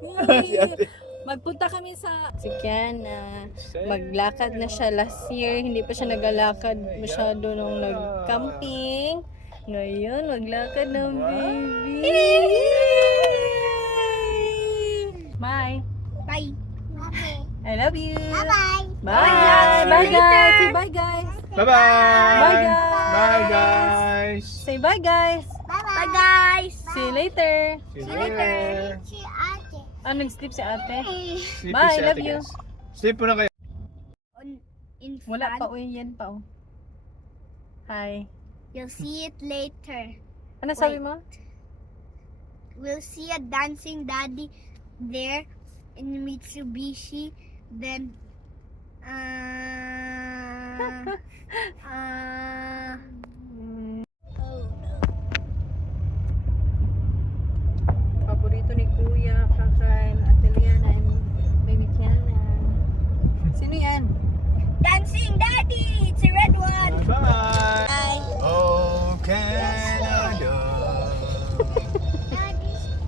Si ate. Magpunta kami sa Kiana. Maglakad na siya last year. Hindi pa siya nagalakad masyado nung nag-camping. Ngayon, maglakad ng baby. Bye. Bye. I love you. Bye. Bye. Bye, guys. Say bye, guys. Bye-bye. Bye, guys. Bye, guys. Say bye, guys. Bye, guys. See you later. See you later. Si ate. Ah, nag-sleep si ate. Sleepy Bye, si love ate, you. guys. Sleep po na kayo. In Wala front. pa, uy. Yan pa, oh. Hi. You'll see it later. Ano sabi mo? We'll see a dancing daddy there in Mitsubishi. Then, Paborito ni Kuya, kakain, Ateliana, and Baby Kiana. Sino yan? dancing daddy. It's a red one. Bye. Bye. Oh, Canada.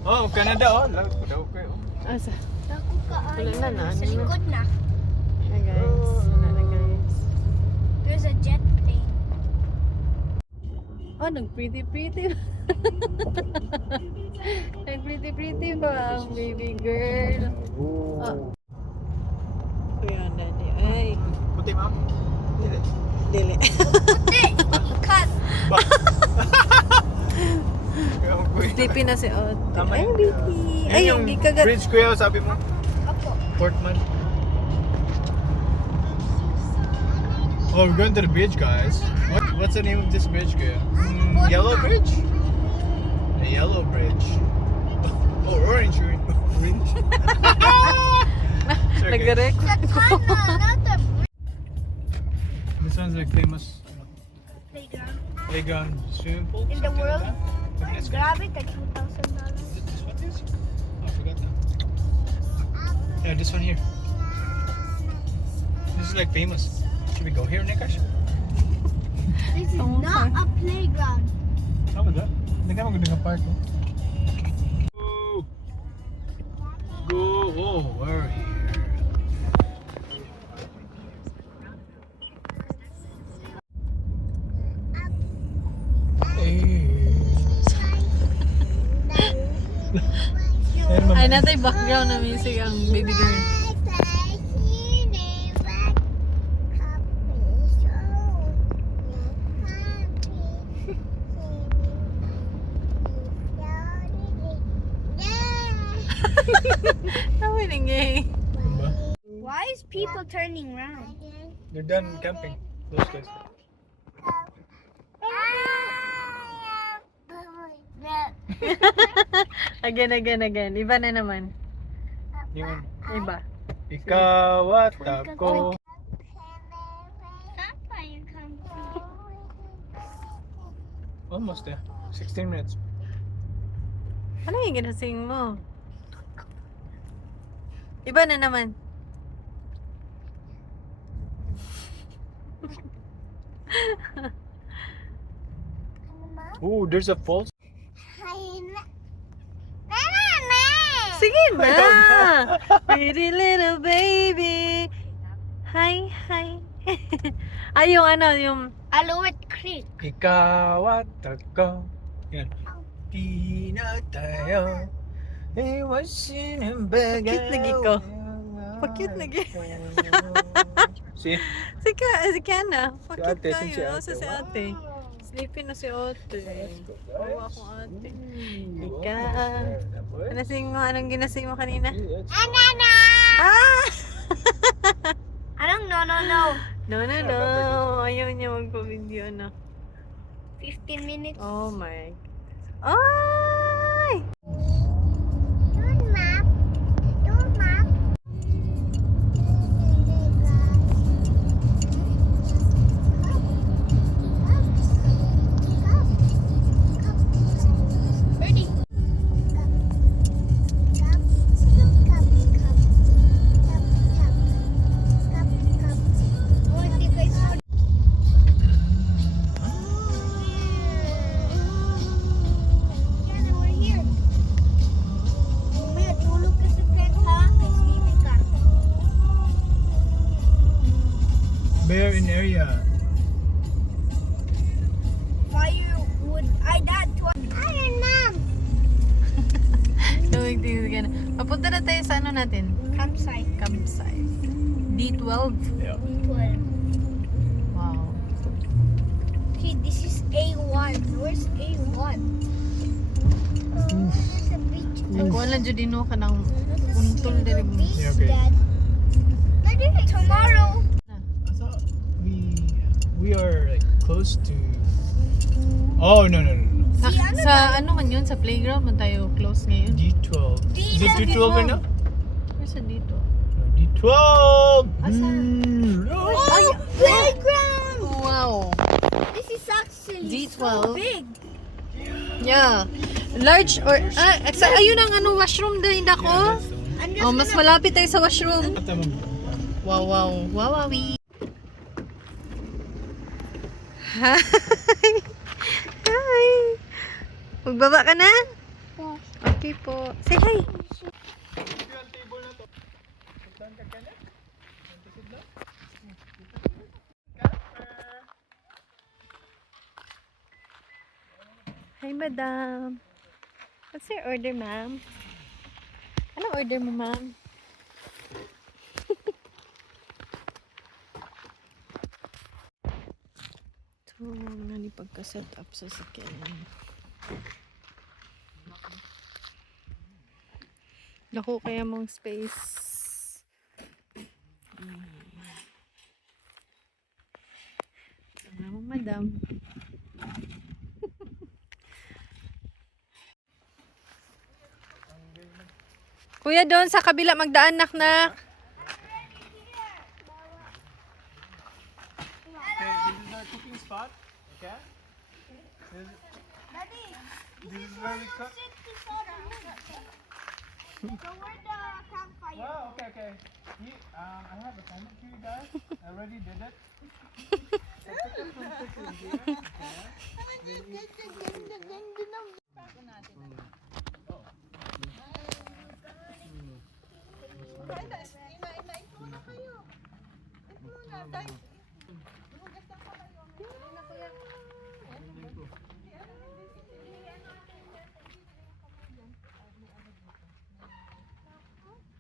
Oh, Canada. Oh, love ko daw kayo. Asa? Naku ka. Wala na, Sa ano na? likod na. Hi guys. Wala na guys. There's a jet plane. Oh, nag-pretty-pretty. Nag-pretty-pretty ba ang baby girl? Oh. Kuya, daddy. Ay. Puti, ma'am. Dili. Dili. Puti. Ikat. Kaya ang kuya. Sleepy na si Ote. Tama Ay, yun. baby. Yan Ay, yung hindi kagat. bridge, kuya, sabi mo. Apo. Portman. Oh, we're going to the bridge, guys. What's the name of this bridge, kuya? Yellow Bridge? The Yellow Bridge. Oh, orange. Orange. Sorry, guys. Nag-record ko. Not the This one's like famous playground. playground swimming pool. In the something world? like that. Like this, guys. Grab it at $2,000. This what is? I forgot now. Yeah, this one here. This is like famous. Should we go here, Nikash? This is Oh, not a playground. How about that? Hindi ka magandang park, no? Go over here. Ay, natay background na music ang baby girl. Tama yung ngay. Diba? Why is people turning around? They're done camping. Those guys. Again. Iba na naman. Yung Iba. ikaw at ako. Almost there. 16 minutes. Ano yung ginasing mo? Iba na naman. Ooh, there's a falls. Sige na! Pretty little baby. Hi. Ay, yung ano, yung... Alouette Creek. Ikaw at ako. Yan. Di na tayo iwasin ang bagay. Pakit lagi ko. Pakit lagi. See? Si Kiana. Pakit ate, kayo. si ate. Si ate. Sleepy na si ate. Bawa akong ate. Ika. Anong ginasing mo kanina? Anana! Ah! Anong no? No. Ayaw niya magpa-video na. 15 minutes. Oh my. Ay! Don't map. Birdie. Oh, hindi ko isa. Sige na. Papunta na tayo sa ano natin? Campsite. Campsite. D12. Yeah. 12. Wow. Okay, this is A1. Where's A1? There's a beach. Nagkuhan lang dyan din ka ng untol diri mo. Beach, Yeah, okay. Dad. Tomorrow. I thought we are like close to. Oh no. Sa ano man yun? Sa playground man tayo close ngayon. D12. Is it D12 right now? Where's sa dito? No, D12. Asa? No. Ay! Playground. Wow! This is actually D12. so big. Yeah. Large or... ayun ang ano, washroom din Yeah, ako. that's the one. I'm just Oh, mas malapit tayo sa washroom. Tama. Wow. Wawawi. Hi! Hi! Magbaba ka na? Okay po. Say hi! Hi, madam. What's your order, ma'am? Anong order mo, ma'am? So, nani pagka-set up sa sakyan. Naku, kaya mong space. Tama mo, madam. Kuya, doon sa kabila magdaan, nak. Okay, this is our cooking spot. Okay. Daddy, This is where we cook. so where the campfire? Wow. Okay. I have a assignment for you guys. I already did it.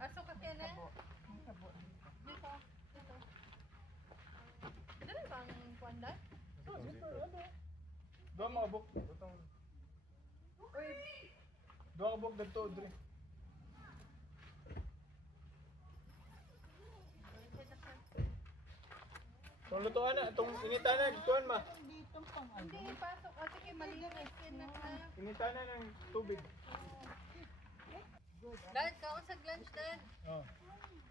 Pasok ka kaya na? Dito. Dito bang kuwanda? Doon mga book. Doon ka book dito, Dre. So, lutuan na. Itong initan na. Lutuan ma. Hindi, pasok. O sige, malinis. Yan na. Initan na ng tubig. Dad, kaon sa lunch, Dad. Oh.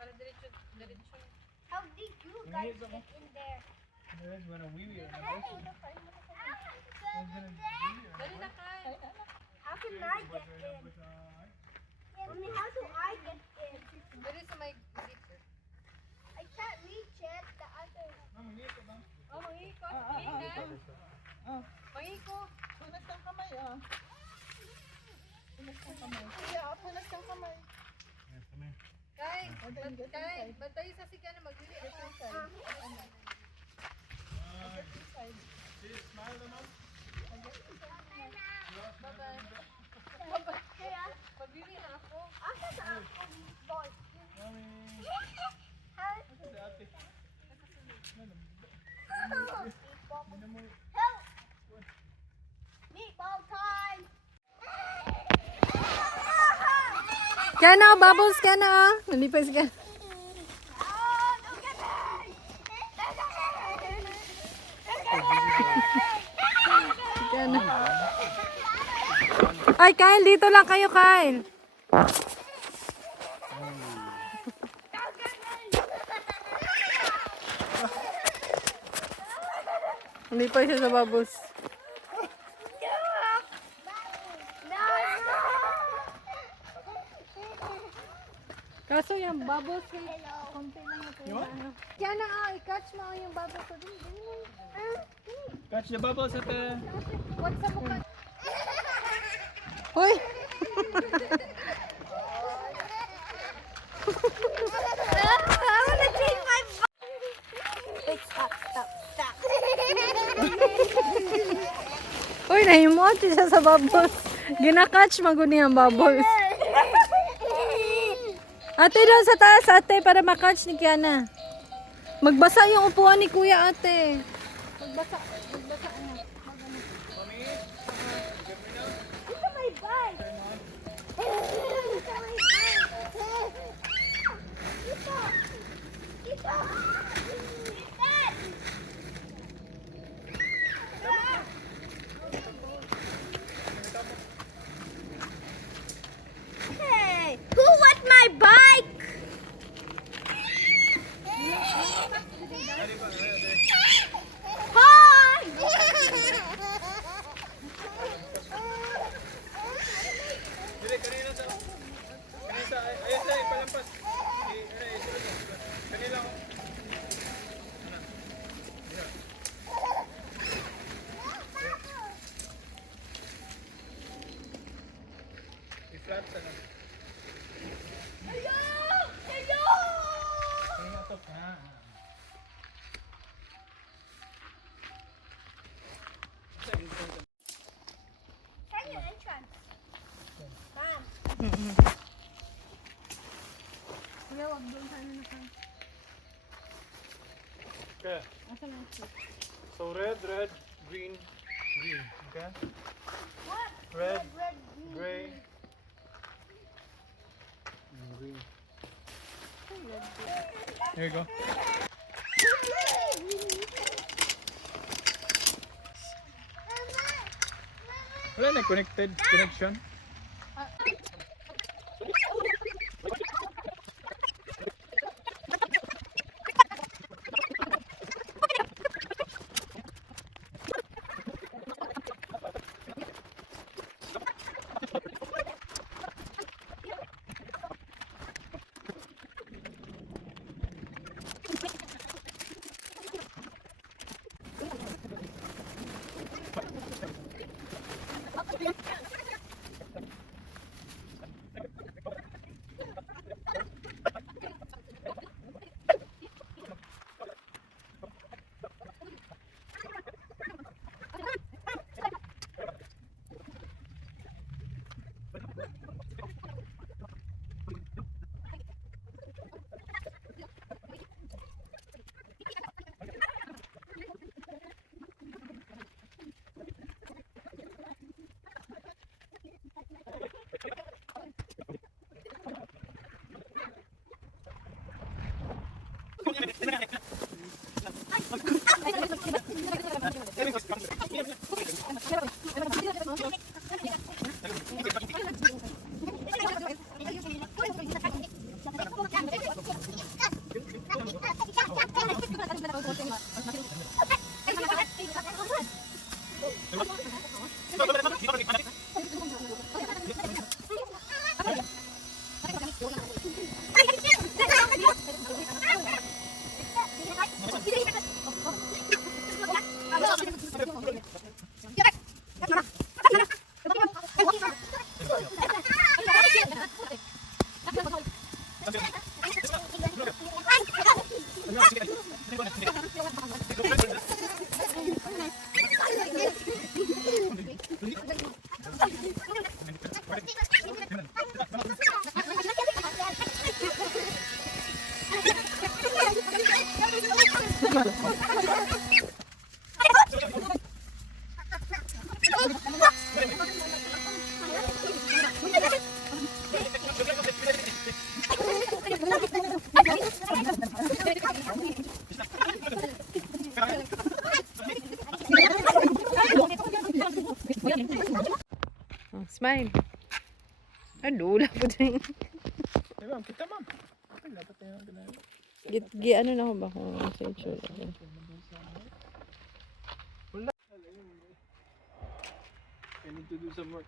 Para diretso. How did you guys get in there? There's one of wee Dali na ka. How can I get in? Mommy, how do I get in? Dali sa may zipper. I can't reach it. The other. Oh, mangiko. Mangiko. Punas ng kamay, oh. Punas ng kamay. Kuya, punas ng kamay. Kay, bantay sa siga na magbili ako. Bye-bye. Magbili na ako. Asa sa akong ball? Help! Meatball time! Kaya na, bubbles ka na. Nalipay ka. Oh, look at me! Kaya na. Ay, Kyle, dito lang kayo, Kyle. Nalipay siya sa bubbles. Kaso yung bubbles, konti lang ito yung ano. Kaya na, i-catch mo yung bubbles ko din. Catch the bubbles at the... What's sa mukha? Hoy! I wanna take my Wait, stop. Hoy, nahimot siya sa bubbles. Gina-catch maguni ang bubbles. Ate, doon sa taas, ate, para makatch ni Kiana. Magbasa yung upuan ni Kuya, ate. Magbasa na. Look at my bike. Look at my bike. Ito. Hey, who wet my bike? Hi! Dili, kanina sa... Ayun sa palampas. Kanila ko. I-flat sa na. Hello! Hello! Kanina to. Find your entrance. Ma'am. Kuya, wag doon sa ano na ka. Okay. Asa na ito? So red, green, green. Okay? What? Red, Red, gray, and green. There you go. Wala na connected connection. Oh, smile. Ano, wala po dyan. Diba, kita ma'am. Dapat na yung ganun. Ano na ako ba kung sa itsura ko? I need to do some work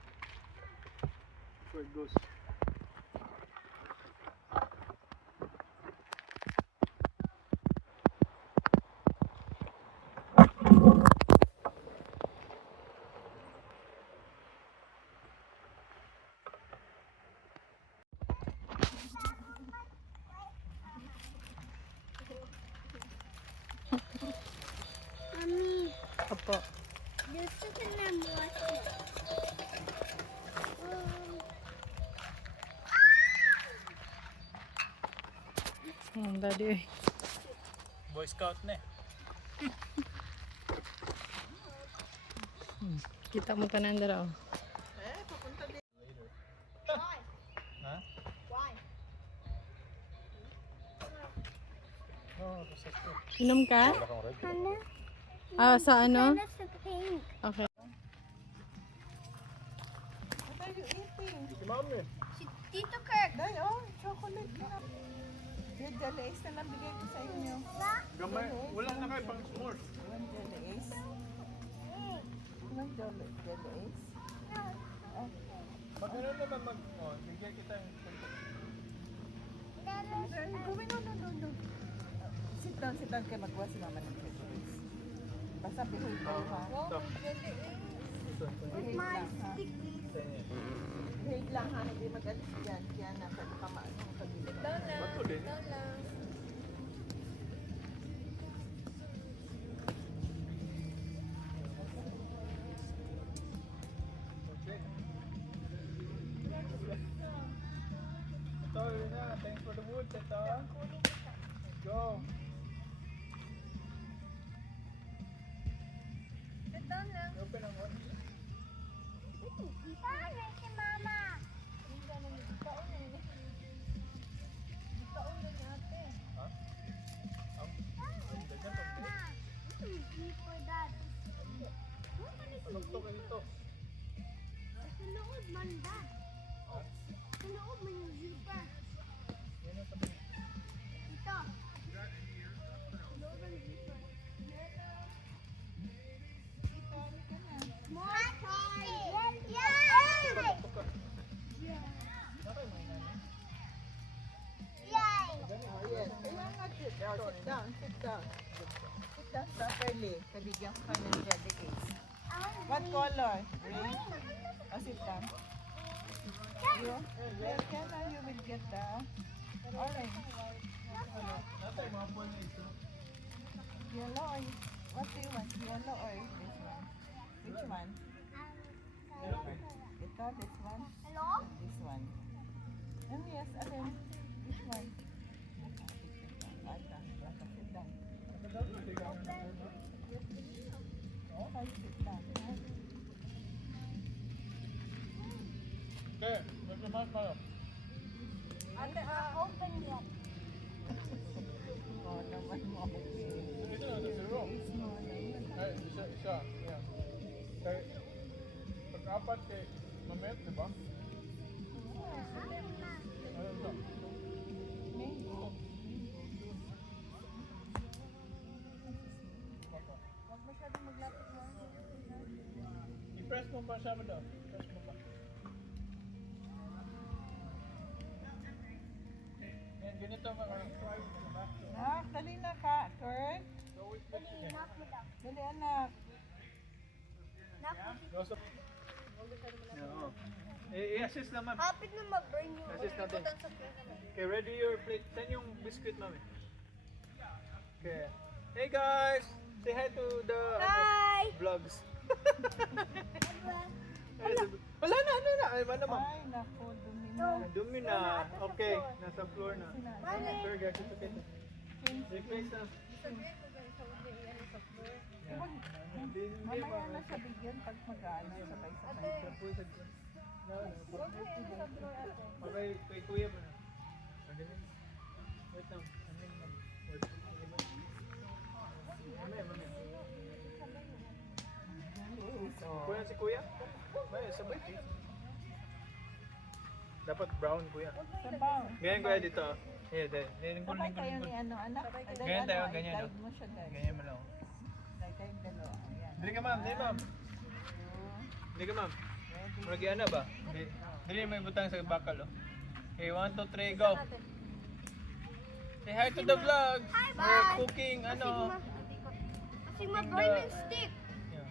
before it goes. Mommy, Opo. gusto ko na mo. Daddy. Boy Scout na eh. Kita mo tanan dara. Papunta din. Why? Ha? Why? Oo, kasi ito. Inom ka? Hannah? Ah, sa ano? Hannah's a pink. Okay. What are you eating? Si Mami. Si Tito Kirk. Day, oh, chocolate na. Yung jelly ace na lang bigay ko sa inyo. Gamay. Wala na kayo pang s'mores. One jelly ace. One jelly ace. Oh, Pag ano naman bigyan kita yung Gawin no. Sit down kayo magawa si mama ng jelly ace. Basta behave ko ha. Ito. Behave My lang ha. stick. Behave lang ha, hindi mag-alis yan. Kaya na, kamaan ng pagbilig. Bato din. Okay. Ito, yun na. Thanks for the wood, ito. Let's go. Sit down lang. Open ang wood. Paano si Mama? Ha? Ang ganyan pa. For that. Anong to ganito? Sa loob man dad. Sa loob man yung zipper. Yan ang sabi. Ito. Sa loob ang zipper. More toys. Yay! Tuka. Nakay mo yun. Yay! Yes, kailangan sit down. Sit down properly. Kabigyan ko kami ng jelly ace. What color? Green? Oh, sit down. You will get the orange. Natay mga buwan na ito. Yellow or what do you want? Yellow or this one? Which one? Ito, this one? Hello? This one. And yes, alin? Which one? Ata, sit down. Okay, sit down. Okay, maglamas tayo. Ate, open yet. Oh, naman mo. Ito na, zero. Ay, isa. Yan. Kaya, pag-apat kay Mamet, di ba? Ano ito? Mango. Huwag masyadong maglapit mo. I-press mo pa siya mo daw. Press mo pa. Yan, ganito mga try mo ba? Nak, dali na ka, Kurt. Dali, knock mo daw. Dali anak. Knock mo. Go sa... Oo. I-assist naman. Kapit na mag-burn yung Assist natin. Okay, ready your plate. Send yung biscuit mami. Okay. Hey guys! Say hi to the Hi! vlogs. Wala na, ano na? Ay, ano ma'am? Ay, naku, dumi na. Dumi na. Okay, nasa floor na. Mami! Sure guys, it's okay. Replace na. Hindi Mamaya na siya bigyan pag mag-ano, sabay-sabay. Okay, kay kuya mo na. Wait lang. Mamaya. So, Kuya si kuya? May sabay. Dapat brown kuya. sabaw. Ganyan kuya dito. Here, lingkod. Sabay kayo ni ano, anak. Ganyan tayo, ganyan, no? I-guide mo siya, guys. Ganyan mo lang. Like kayong dalawa. Ayan. Dili ka ma'am, dili ma'am. Dili ka ma'am. Ready? Maragi na ba? Dili may butang sa bakal oh. Okay, 1, 2, 3, go. Say hi to the vlog. Hi, We're bye. cooking, ano. Kasi ma-burn yung stick. Yeah.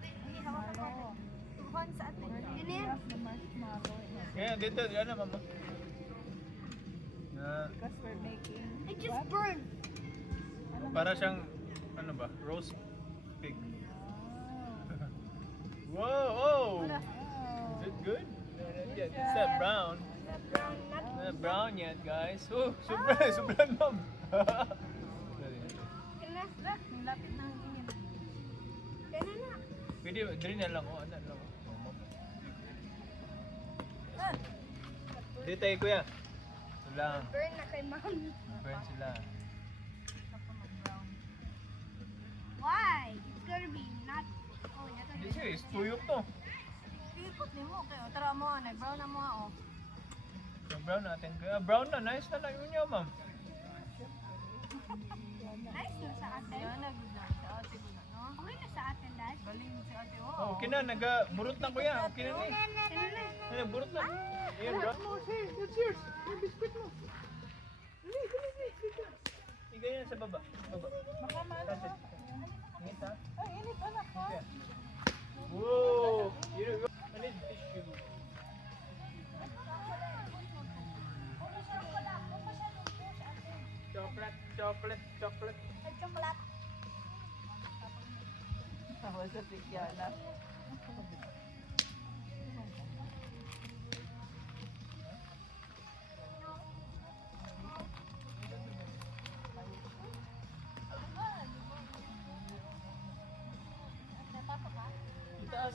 Hindi, hawakan. Tuhan sa atin. Ganyan. Yes, the marshmallow. Ganyan, dito, ano mama. Because we're making It just burned. Para siyang, ano ba, roast pig. Whoa, oh! Oh. Is it good? Yeah, it's that brown. brown, not Brown yet, guys. Oh, sobrang ma'am. Kena, Lapit na ang init. kena na. Pwede, dali na lang. Oh, ano lang. Dito tayo, kuya. Ito lang. Burn na kay mommy. Friends sila. Why? It's gonna be not. Oh, that's Hindi siya, tuyok to. Ikot ni mo kayo. Tara mo, nag-brown na mo oh. Yung brown natin, kuya. Brown na, nice na lang yun niya, ma'am. nice na sa atin. Yan, nag-good na. Sa ate ko na, no? Okay na sa atin, Dad. Galing si ate, Oh, oh. okay na, nag-burot na, kuya. Okay na ni. Kena na. Ay, burot na. Ayan, bro. Hey, it's yours. Yung biscuit mo. Igay yan sa baba. Baba. Baka maano Touch ka. it. Init, ha? Ay, init anak ha. Okay. Whoa! You know, I need tissue. Chocolate. Ay, chocolate. Tawa sa pikyana.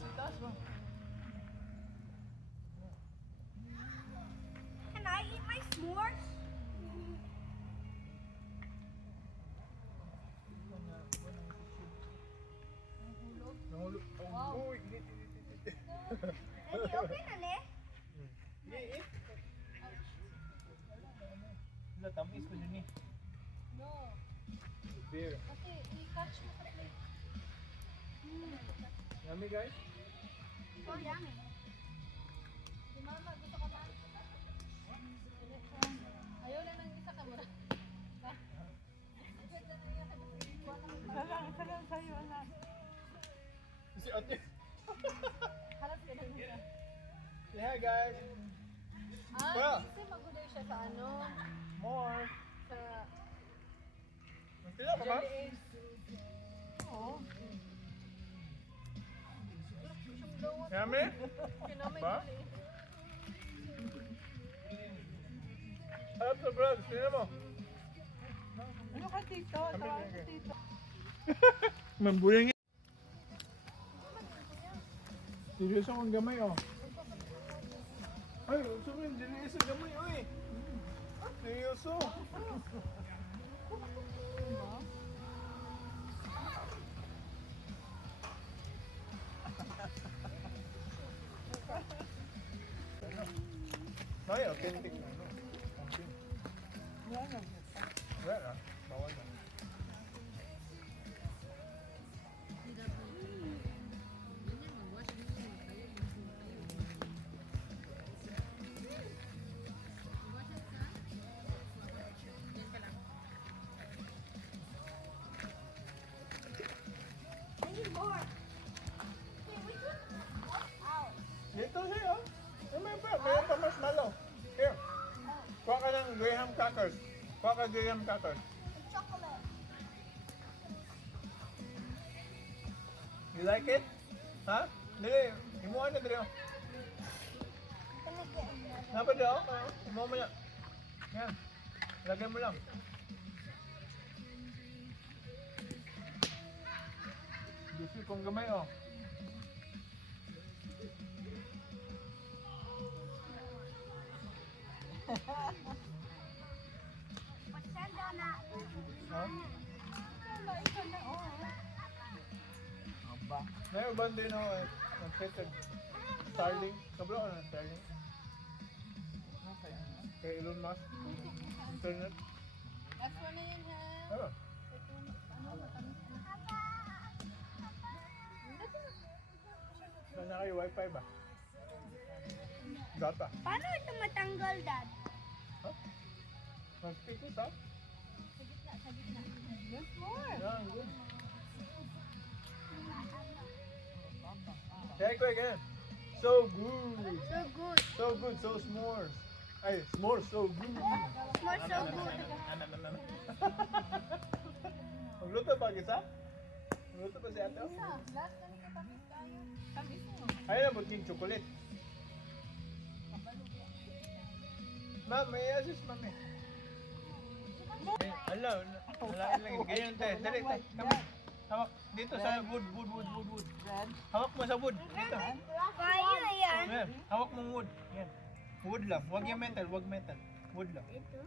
Itaas mo. Can I eat my s'mores? Nahulog. Oh, uy. Daddy, okay na ne? Eat. Wala, tamis ko dyan eh. No. Beer. Kasi, i-catch mo sa plate. Yummy, guys? So yummy. Si mama, gusto ko na. Ayaw na nang isa ka mo na. Isa lang sa'yo anak. Si ate. Harap ka na nila. Say hi, guys. Ah, kasi maguloy siya sa ano, More. sa Sila pa ba? jelly eggs. Oo. Yummy? Kinamay Ba? ko eh. Harap sa bread. Sino mo? Ano ka tito? Tawa ka tito. Mambuyang yan. Seryoso akong gamay, oh. Ay, sumin, seryoso gamay, oy. Seryoso. Ay, authentic na, no? Camping. Wala, bawal na. I need more. Okay, which one? Ow. Dito siya, oh. Mayroon pa marshmallow. Here. Kuha ka ng Graham crackers. Kuha ka Graham crackers. Chocolate. You like it? Ha? Dili. Imuha na dili. Can I get another? Napa dili, oh. Imuha mo na. Yan. Lagay mo lang. Gusto kong gamay, oh. Pasensya na. Ha? Ikaw na, oo. Ngayon ba din ako nag-settle? Starling. Kablo ka na Starling? Kay Elon Musk? Internet? F1 na yan ha. Ano? Sana kayo wifi ba? Data. Paano ito matanggal, Dad? Mag-speak it, ha? Yes, more. Yeah, good. Say it quick again. So good. So good. So good. So s'mores. Ay, s'mores. So good. More so good. Magluto pa isa? Magluto pa si ate? Last na nito tamis tayo. Tamis mo. Ay, na buting chocolate. Ma'am, may assist, mami. Ala, lang. Ganyan tayo. Dali, come. Hawak. Dito sa wood. Red. Hawak mo sa wood. Dito. Kaya yan. Yan. Hawak mong wood. Yan. Wood lang. Huwag yung metal. Huwag metal. Wood lang. Ito.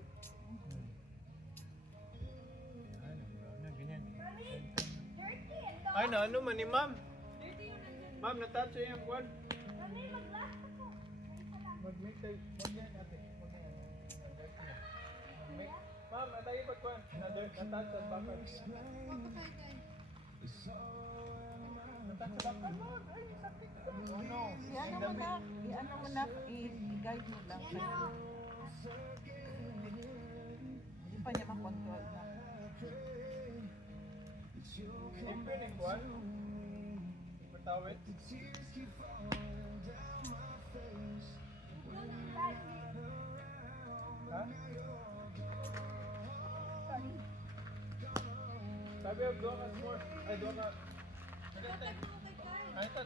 Ganyan. Ay na, ano man ni ma'am? Ma'am, natouch yung wood. Mag-make tayo. Huwag yan ate. Huwag yan. Ma'am, natayo pa ko. Natouch sa bakal. Natouch sa bakal, ma'am. Ay, sakit. Oh no. Iano mo na, i-guide mo lang. Hindi pa niya makontrol na. Siyempre ni Juan. Ipatawid. Ha? Sabi of donuts more. Ay, donut. Ay, ito.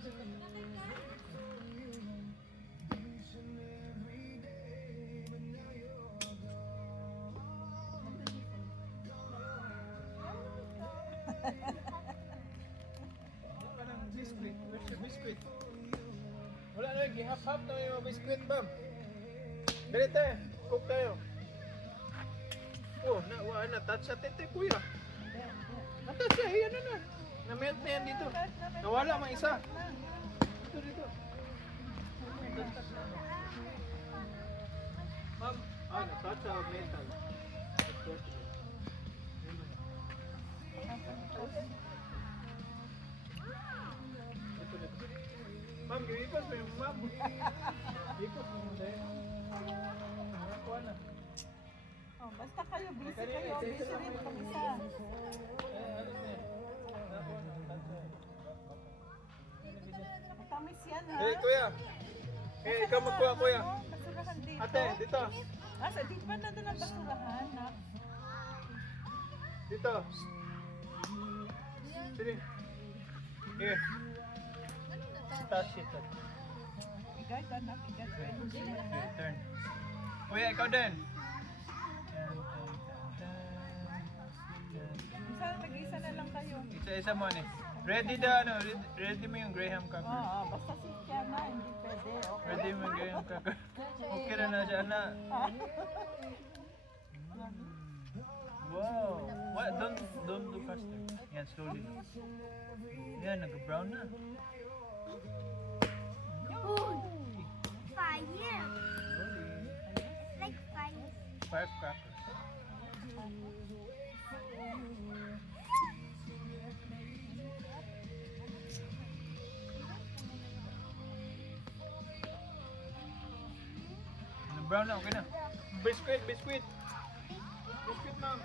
Biscuit. Where's your biscuit? Wala na, gihap-hap na yung biscuit, ma'am. Dali tayo, cook tayo. Oh, na-touch sa tete, kuya. Na-touch siya, yan na. Na-melt na yan dito. Nawala mang isa. Dito. Ma'am, na-touch sa metal. Ma'am, giwipas mo yung ma'am. Giwipas mo yung dahil. Nakakuha na. Oh, basta kayo, busy kayo. Busy rin pag isa. Matamis yan ha. Eh, kuya. Eh, ikaw magkuha, kuya. Basurahan dito. Ate, dito. Sa dito ba nandun ang basurahan na? Dito. Sige. Here. Touch it. I-guide anak, i-guide. Okay, turn. Kuya, ikaw din. Isa na lang kayo. Isa-isa mo ni. Ready ready mo yung Graham cracker. Basta si Kiana, hindi pwede. Okay. Ready mo yung Graham cracker. Okay na siya, anak. Wow. What? Don't do faster. Yan, slowly. Yan, nag-brown na. Fire. It's like fire. Firecrackers. Brown na, okay na. Biscuit. Biscuit, ma'am.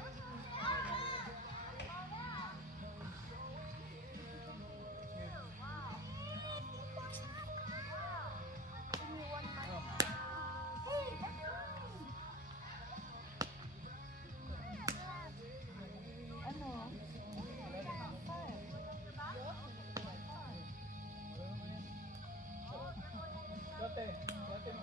Ano? Dati, ma'am.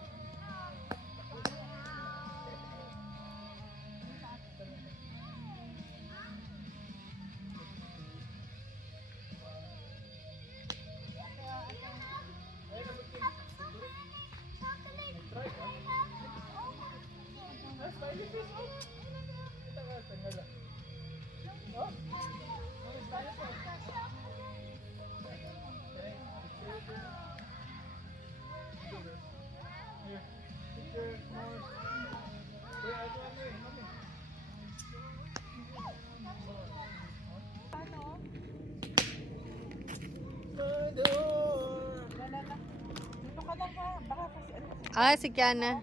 Dito ka na pa. Baka kasi ano. Si Kiana.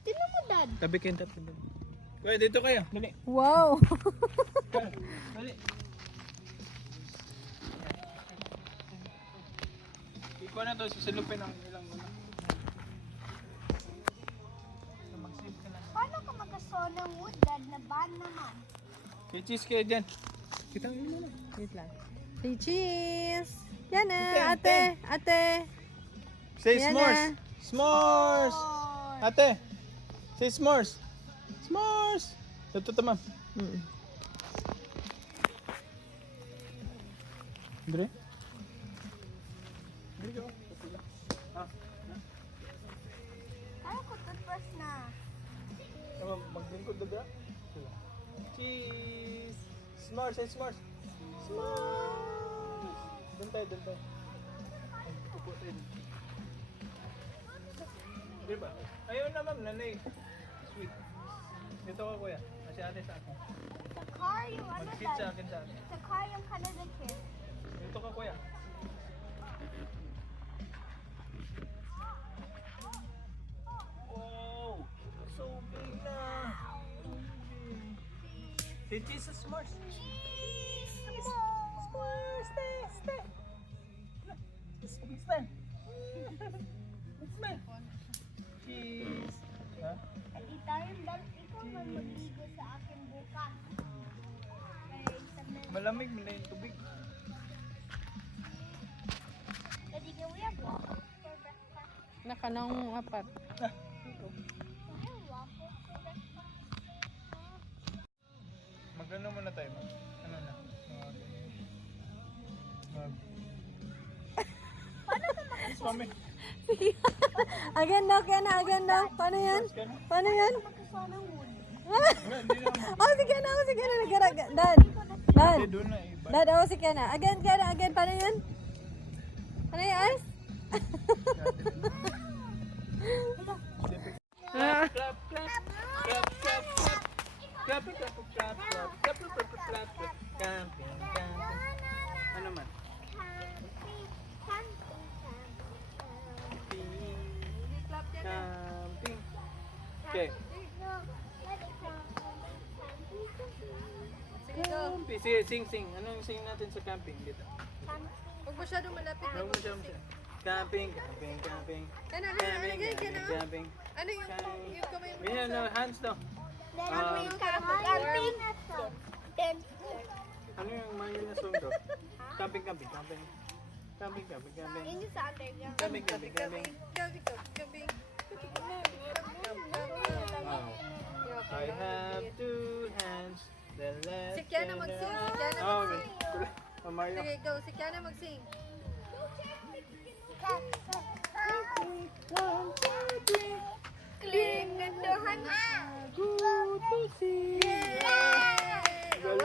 Tignan mo, Dad. Tabi kayo. Kuya, dito kayo. Dali. Wow! Dali. Ikaw na to, susilupin ang ilang muna. Mag-save ka lang. Paano ka mag-asaw ng wood, Dad? Naban naman. Okay, cheese kayo dyan. Kitang ilo na. Wait lang. Say cheese! Yan na, ate! Say Yan s'mores! na. S'mores! Ate, say s'mores. S'mores. Ito to, ma'am. Dre? Dre ka. Ah. Ano ko toothbrush na? Maglingkod na ba? Cheese! S'mores, say s'mores. S'mores! Doon tayo, doon tayo. Upo tayo. Diba? Ayun na ma'am, nanay. Sweet. Dito ka kuya. Kasi ate sa akin. Sa car yung ano Mag-sit sa akin sa akin. Sa car yung Canada kiss. Dito ka kuya. Wow! So big na! Say cheese sa s'mores. S'mores! Stay! Smell! Smell! Cheese! Ha? Itayong dal, ikaw man magligo sa akin bukas. Kaya isa na. Malamig mo na yung tubig. Pwede ka waffle for breakfast. Nakanang apat. Ay, waffle for breakfast. Mag-ano muna tayo, mag? Ano na? Yes, mami. Again daw, again daw. Paano yan? Paano yan? Magkasanang wood. Oh, sige na, Dan. Dan. Hindi, doon na iba. Dan, oh, sige na. Again. Paano yan? Ano yan, Ars? Clap, clap, clap. Clap, clap, clap. Clap, clap, clap, clap, clap. Clap, clap, clap, clap, clap. Camping, camping. Ano man? Camping. Okay. Camping. Sige, sing. Anong sing natin sa camping dito? Huwag masyadong malapit. Huwag mo siya. Camping, camping, camping. Camping. Ano yung kamay mo? Ganyan na, hands daw. Camping. Then, Ano yung mga na song daw? Camping. yun yung sa underground. Camping. I have two hands. The left Si Kiana and mag-sing, the si Kiana right. mag-sing. Oh, Mario. Sige, go. Si Kiana mag-sing. Kling, nandohan na. Good to see you. One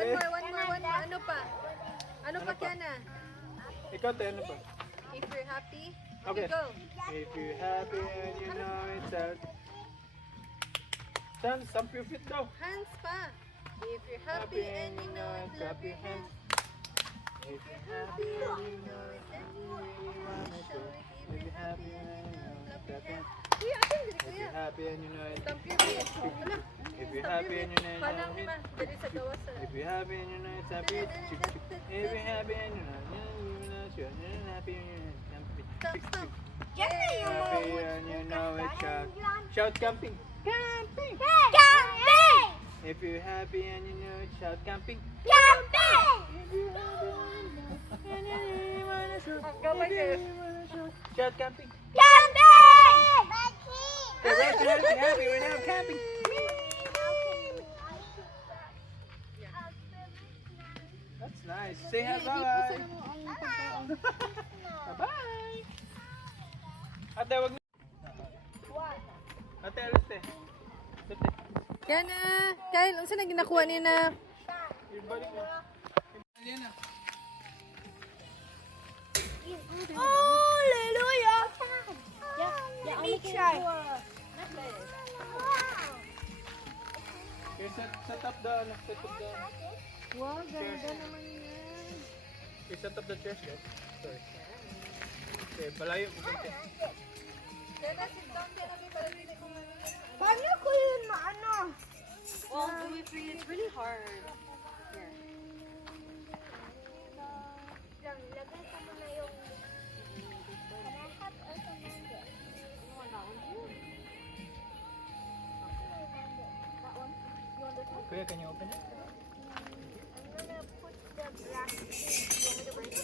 more. Ano pa? Ano pa, Kiana? Ikaw tayo, ano pa? If you're happy, Okay. go. If you're happy and you know it's out. Stamp your feet daw. Hands pa. If you're happy and you know it, clap your hands. If you're happy and you know it, and you really wanna show it. If you're happy and you know it, clap your hands. Kuya, atin, dili If kuya. you're happy and you know it. Stamp your feet. Wala. If you're happy and you know Panang it. ma. Dali sa gawas. If you're happy and you know it's happy. If you're happy and you know you're happy and you know it's happy. Stop. Diyan na yung mga Happy wood and you bukas know it, dahil shout. lang. Shout camping. Camping. Camping! If you're happy and you know it, shout camping. Camping! Gabay kayo. Shout camping. Camping! We're happy. We're now camping. That's nice. Say hi, bye. Bye. Ate, wag na. Ate, alis te. Ate. Kiana. Kyle, ang saan na ginakuha niya na? Ibalik mo. Yan na. Hallelujah! Let me try. Okay, set up the, Wow, ganda naman yan. okay, set up the chairs, guys. Sorry. Okay, palayo mo konti. Kiana, sit down. Kiana, may parang ko Paano ko yun maano? Well, do it for you. It's really hard. Here. Lang, lagay ko muna yung... Can I have a tomato? That one? You want this one? Kuya, can you open it? I'm gonna put the black thing. You want me to break it?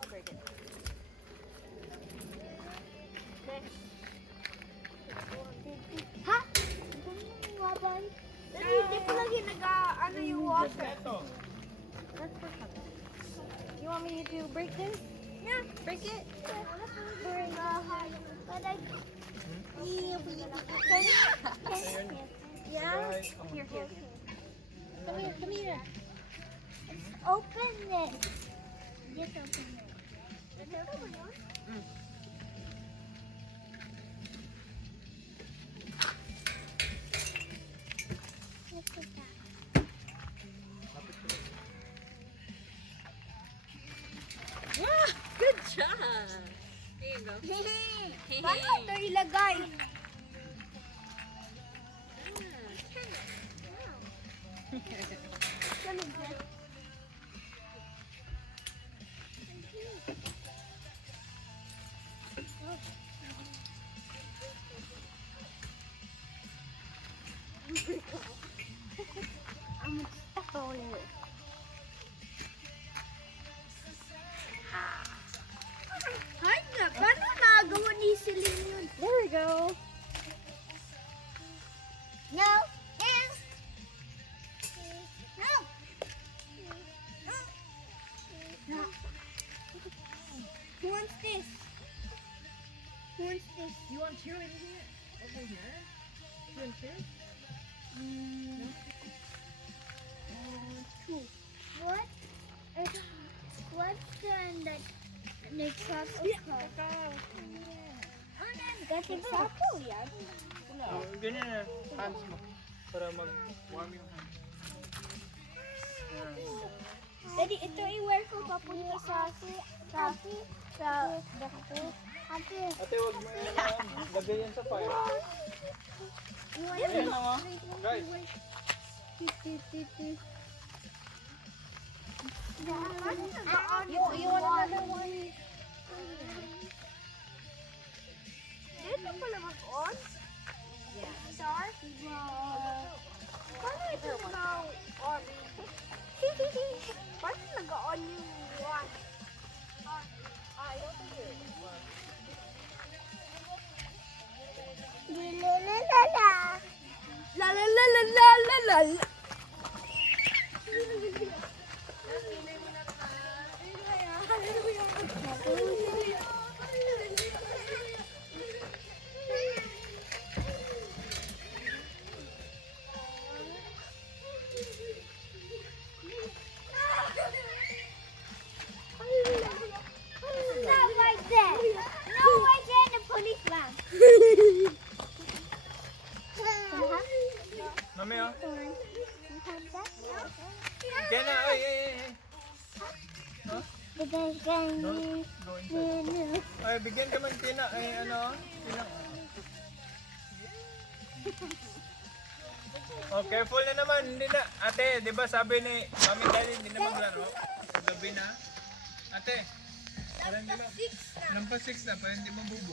I'll break it. Next. Ito. You want me to break this? Yeah, break it. Break. But I. Yeah. Here. Come here. Open it. Just open it. Let's put that. Yeah, good job. Here you go. Paano ito ilagay? Ganun ba? I'm stuck on it. Ay nga, paano nagawa ni Celine yun? There we go. No. Yes. No. No. Who wants this? Who wants this? You want cheer in here? Over here? You want cheer? Two. What? What's the truck called? Kasi sapo yan. Oh, ganyan na. Hands mo. Para mag-warm yung hands. Daddy, ito i-wear ko papunta sa Ate. Ate, wag mo yan. Lagay yan sa fire. Ayan na mo. Guys. You want another one? Dito pala mag-on? Yeah. Star? Paano ito nag-on? Paano nag-on yung one? La la la la la la la la la. Not like that. No, like that in the police van. Mami, oh. Kaya na. Ay. Huh? Ay, bigyan ka man tina. Ay, ano? Tina. Oh, careful na naman. Hindi na. Ate, di ba sabi ni Mami Daddy, hindi na maglaro? Gabi na. Ate, para hindi ba? Lampas 6 na, para hindi mabubo.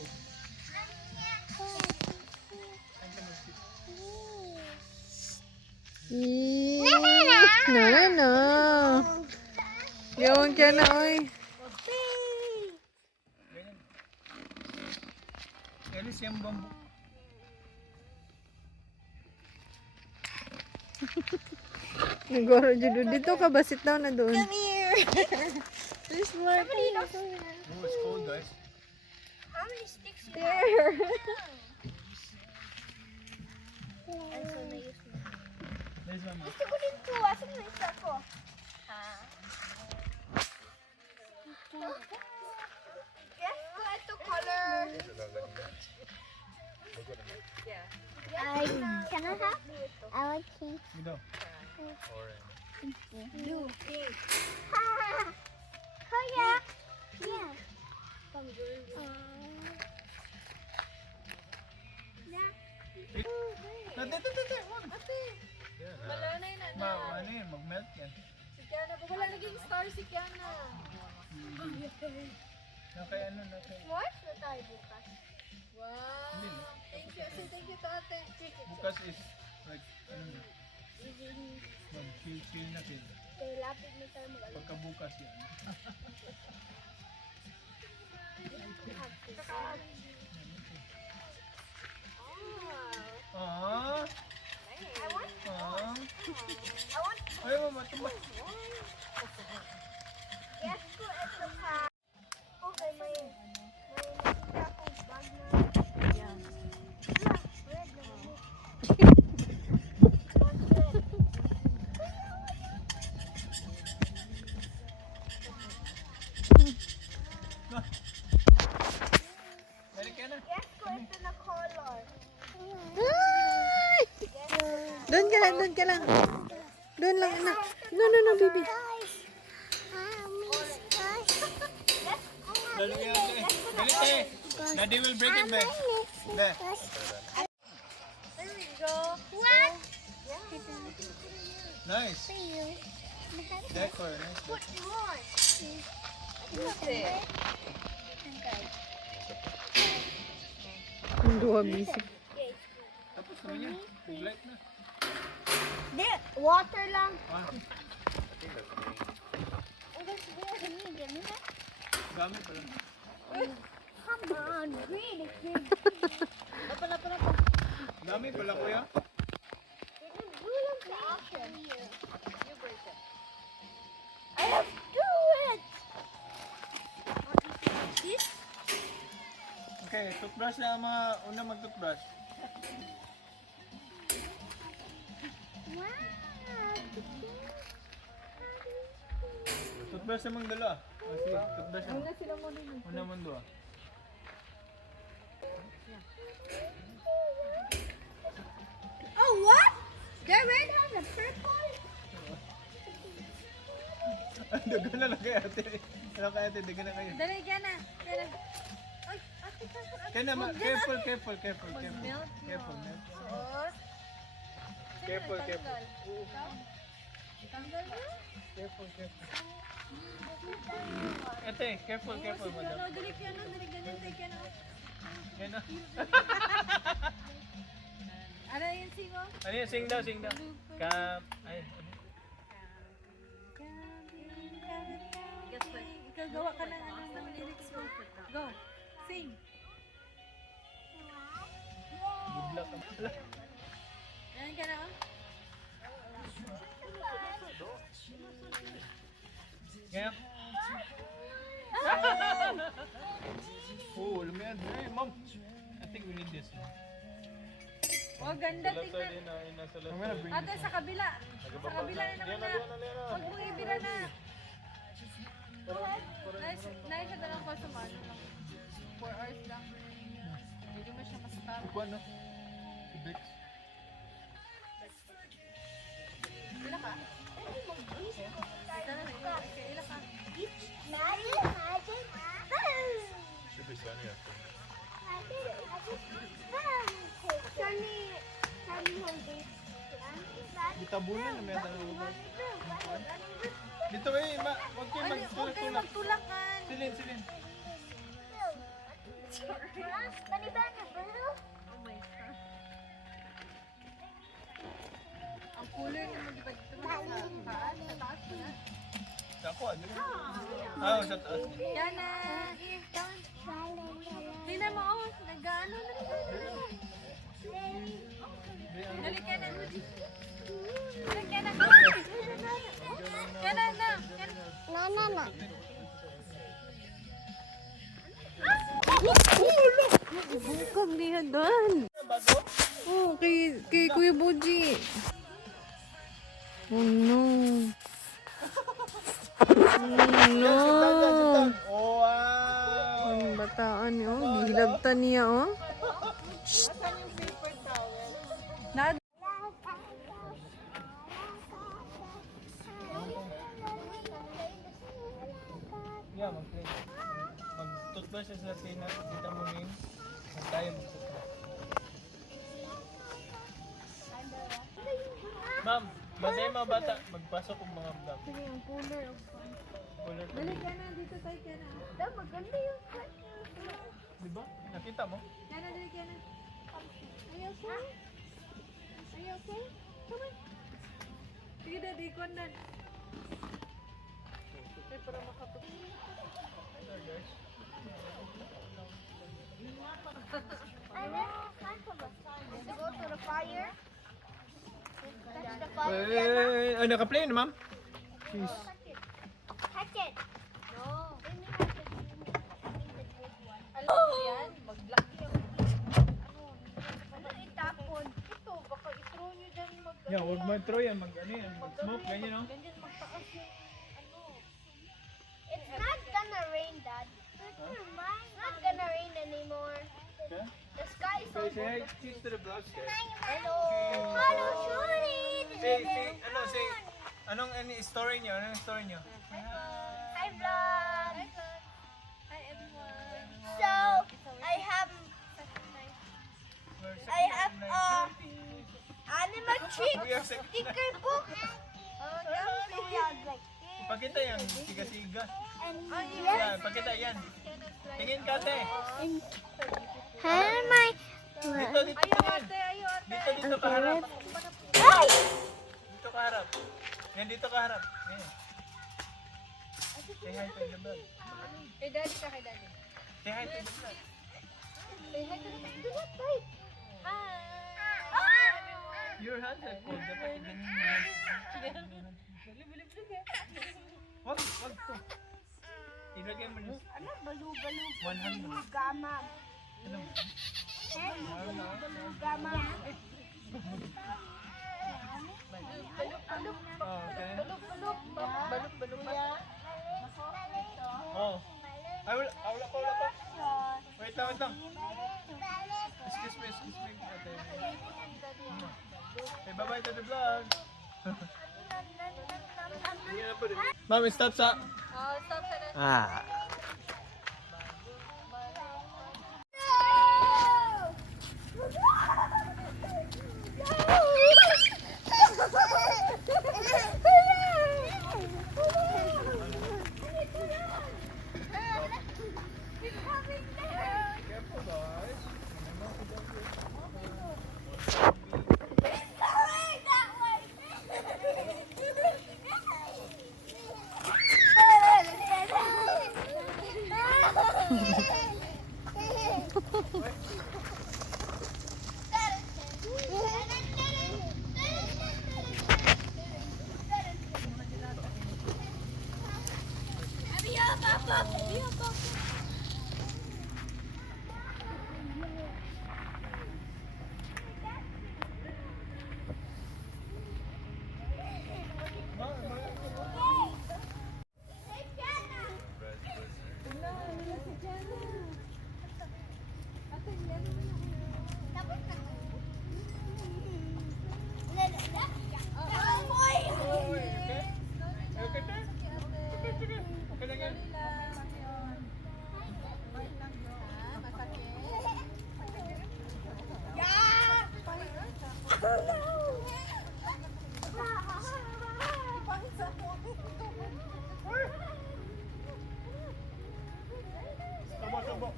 No. Yawan ka na, oy. Alis yung bambu. Nagoro judo dito ka ba? Sit down na doon. Come here. There's more. Oh, it's cold, guys. How many sticks you There. There's one more. Gusto ko din to. Asan na isa ko? Yes, ko ito color. Can I have? I like pink. Ito. Blue. Pink. Oh yeah. Yeah. Ate. Wag. Malanay na Ano yun? Mag-melt yan. Si Kiana. Wala naging star si Kiana. Nakay ano, nakay. What? Na tayo bukas. Wow. Hindi na. Thank you. Thank you, tate. Bukas is like, ano, mag-chill na kid. Kaya lapit na tayo mag-alas. Pagkabukas yan. Aww. I want. Aww. I want. Ay, mama. Yes ko ito ka. Okay, may nakita akong bag na. Yeah. Hala, red na mo. Balik ka na. Yes ko ito na color. Doon ka lang, doon ka lang. Doon lang, anak. No, no, no, baby. Dali yan, eh. Balik eh. Daddy will break it back. There. There we go. What? Nice. Decor. Nice. Put more. Ang duwa, busy. Tapos na yan. Big light na. Di, water lang. Ah, gamit pala. Come on, green. Dami pala kuya. I have to do it. This? Okay, toothbrush na ang mga una mag-toothbrush. Toothbrush namang dala. O sige, toothbrush na. Una mong dua. Oh, what? The red has a purple? Dagan na lang kay ate. Ano kay ate, dagan na kayo. Dali ka na. Kaya na, careful. Careful, milk. Careful. Careful. Ate, careful, madam. Dali ka na, dali ganyan, dali ka na. Yan na. Ano yung singo? Ano yun? Sing daw. Ay, Guess what? Ikaw gawa ka ng ano ng lyrics mo. Go. Sing. good luck. Ganyan ka na, oh. Kaya? Oh, alam mo yan. Hey, mom. I think we need this. Oh, ganda, tingnan. Ate, sa kabila. Sa kabila na naman na. Huwag mong ibira na. Nice siya dalang ko sa mano lang. 4 hours lang. Hindi mo siya masarap. Kuha no? Bix. Ila ka? Ila ka? Should be sunny after. Ditabunan na may tanong. Dito wag kayo Huwag kayo magtulak-tulak. magtulakan. Silin. Oh my God. Ang cooler naman di ba dito sa taas? Sa taas mo na. Ako, ano? Ah, sa taas. Yan na. Tingnan mo, oh. Nag-ano na rin. Dali ka na. Dali ka na. Kanan na. Bukag niya doon. Oh, kay Kuya Boji. Oh no. Oh no. Oh, wow! Ang bataan niya, oh. Gilabtan niya, oh. Asan yung paper towel? Nad Yeah, mag-toothbrush sa tina, kita mo rin. Mag tayo mag-toothbrush. Ma'am, batay mga bata, magpasok ang mga vlog. Sige, ang cooler. Cooler to. Dali ka na, dito tayo ka na. Maganda yung Diba? Nakita mo? Kana, dali ka na. Are you okay? Are you okay? Come on. Sige, daddy, ikon na. Ay, para makapag... And then time for the sun. To go to the fire. Touch the fire. Ay, naka-play na ma'am? Cheese. Touch it. No. Let me have the green one. I think the good one. Alam mo yan, mag-lock yung Ano itapon? Ito, baka i-throw nyo dyan Yeah, huwag mag-throw yan. Mag-ano yan. Mag-smoke. Ganyan, no? ganyan magtaas yung It's not gonna rain, Dad. It's not gonna rain anymore. Yeah? The sky is so Okay, say hi. Cheese to the vlog, guys. Hello. Hello, Shuri. Say, anong story nyo? Anong story nyo? Hi, vlog. Hi everyone. So, I have animal trick We are second. sticker book. So we have like this. Pakita yan, siga-siga. And Yeah, pakita yan. Tingin ka, te. how am I? Dito, dito, tingin. Dito ka harap. Ay! Dito ka harap. Yan, dito ka harap. Yan. Say hi to the vlog. Kay daddy ka, kay daddy. Say hi to the vlog. Say hi to the Do not bite. Your hands are cold. Dapat ganyan yung hands. Wag to. Ilagay mo na. Ano? Balu-balu. One hand mo. Gama. Ano? Balu-balu gama. Oh, okay. Balok-balok ba? Oh. Ay, wala pa. Wait lang. Excuse me. Okay. Hey, bye-bye to the vlog. Mami, stop sa. Oh, stop sa na. Ah. Careful, guys. Subo.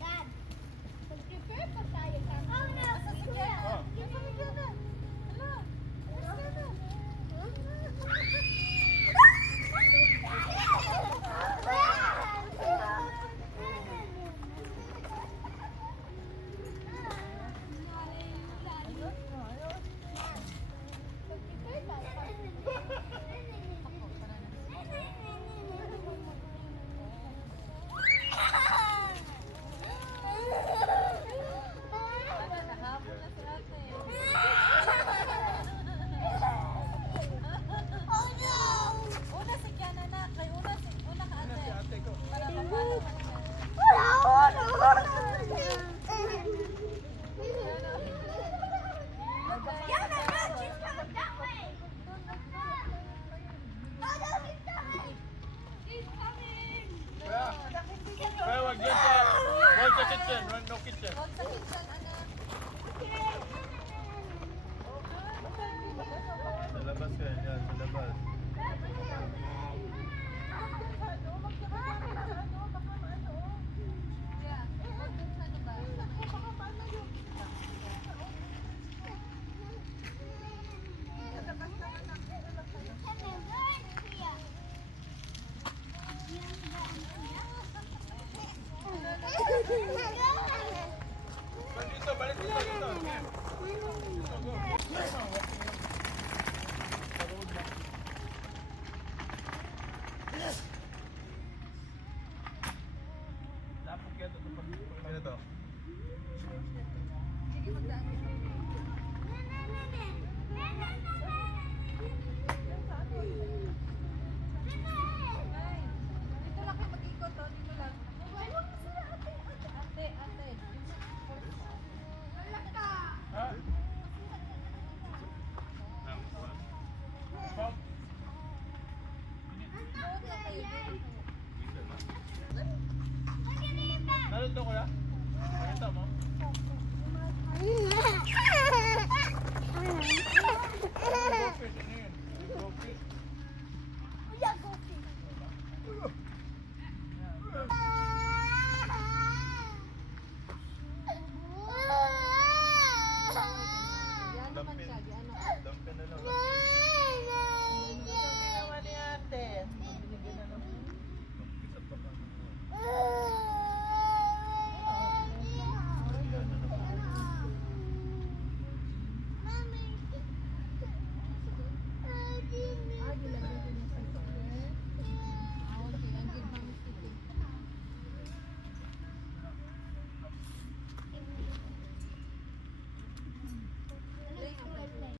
Dad, mag-prepare pa tayo ka. Oh no! Oh. Kaya wag yan sa wag sa kitchen, wag no kitchen. Sa labas yan, yan, sa labas. Dito, balik dito, dito. Here. Go, go.